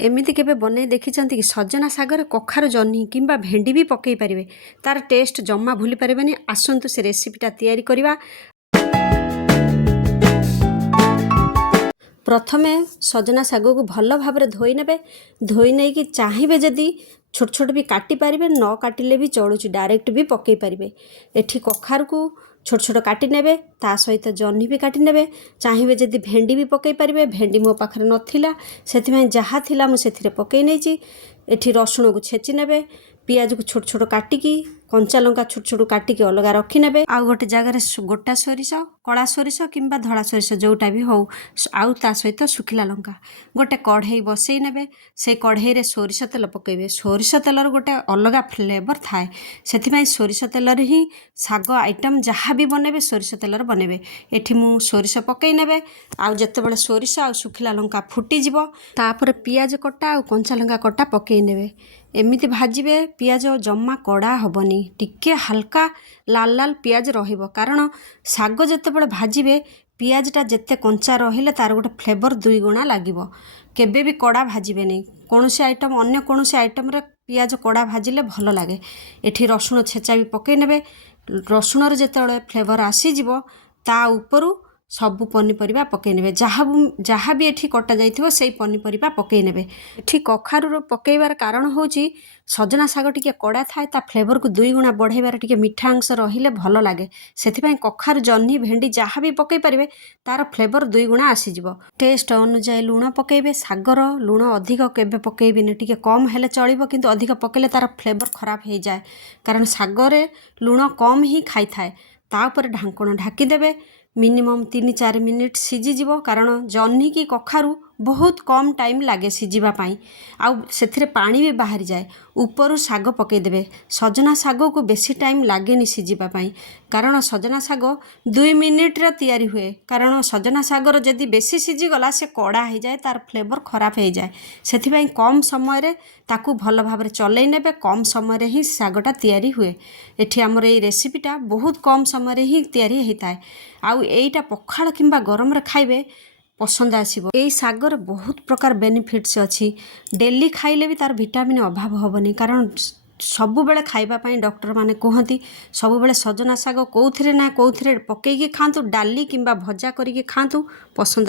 एमिति केबे बनै देखिछन्ति कि सजना सागर कखारु जह्नी किंबा भेंडी भी पकई पारिबे तार टेस्ट जम्मा भूली पारिबेनी। आसंतु से रेसिपीटा तैयारी करिबा। प्रथमे सजना साग को भल भाव धोई नेबे। धोई नहीं कि चाहिए जदि छोट छोट भी काटी पारिबे, न काटिले भी चलुची, डायरेक्ट भी पकई पारिबे। एठी कखारु को छोट छोट काटी नेबे, ता सहित जह्नी भी काटी नेबे। चाहिए जदि भेंडी भी पकई पारिबे। भेंडी मो पाखरे नथिला, सेथिमाई जहा थिला मु सेथिरे पकई नेची। एठी रसुण को छेची नेबे, पियाज को छोट छोट काटिकी, कंचा लंका छोट छोट काटिकी अलगा रखी नेबे। आउ गोटे जगार गोटा सोरिष, कला सोरिष किंबा धड़ा सोरिष जोटा भी हो, आउ ता सहित सुखिला लंका। गोटे कढ़ई बसई नेबे, से कढ़ई रे सोरिष तेल पकेबे। सोरिष तेलर गोटे अलगा फ्लेवर थाए, सेथिमाई सोरिष तेलर ही साग आइटम जहाँ भी बनेबे सोरिष तेलर बनेबे। एठी मु सोरिष पकई नेबे। आउ जतेबेले सोरिष आउ सुखिला लंका फुटी जिवो, तापर पियाज कटा आउ कंचा लंका कटा पकई नेबे। एमिति भाजिबे, पियाज जम्मा कड़ा हबनी, टिके हल्का लाल लाल पियाज रहिबो। कारण साग जतेबेले भाजिबे पियाजटा जेते कंचा रहिले तार गोटे फ्लेवर दुई गुणा लागिबो। केबे भी कड़ा भाजिबे नहीं। कौनसी आइटम अन्य कौनसी आइटम रे पियाज कड़ा भाजिले भल लागे। एठी रसुण छेचा भी पकई नेबे। रसुण रे जेतेबेले फ्लेवर आसी जिवो, ता उपरु सबु पनीपरिया पकई नेबे। जहाँ भी एठी कटा जाइथिबो सेई पनीपरिया पकई नेबे। एठी कखारु पकईबार कारण होची सजना साग टिके कड़ा थाए, ता फ्लेवर को दुई गुणा बढ़ाइबार टिके मिठा अंश रहिले भल लागे। सेथिपाई कखारु जह्नी भेंडी जहाँ भी पकई पारिबे तार फ्लेवर दुई गुणा आसी जिवो। टेस्ट अनुसार लुण पकईबे। सागर लुण अधिक केबे पकईबेनी, टिके कम हेले चलिबो, किंतु अधिक पकईले तार फ्लेवर खराब हो जाए। कारण सागरे लुण कम ही खाई थाए। ता ऊपर ढांकण ढाकी देबे। मिनिमम 3-4 मिनिट सिझी जिवो। कारण जह्नी की कखारु बहुत कम टाइम लागे सिझिबा पाई, आउ सेथिरे पानी भी बाहरी जाए। उपरु साग पकई देबे। सजना साग को बेसी टाइम लागेनी सिझिबा पाई, कारण सजना साग 2 मिनिट रे तैयारी हुए। कारण सजना सागर जदि बेसी सिझी गला से कड़ा हो जाए, तार फ्लेवर खराब हो जाए। सेथिबाई कम समय रे ताकू भल भाबरे चलई नेबे। कम समय रे ही सागटा तैयारी हुए। एठी हमर ए रेसिपीटा बहुत कम समय रे ही तैयारी होइताए। आउ एइटा पखाळ किंबा गरम रे खाइबे पसंद आसीबो। एई सागर बहुत प्रकार बेनिफिट्स अछि। डेली खाइले भी तार विटामिन अभाव होबनी। कारण सबु बेले खाइबा पाई डॉक्टर माने कहती सबु बेले सजना साग कोउथिरे ना कोउथिरे पकेइकी खांतु, डाली किंबा भजा करिकी खांतु, पसंद।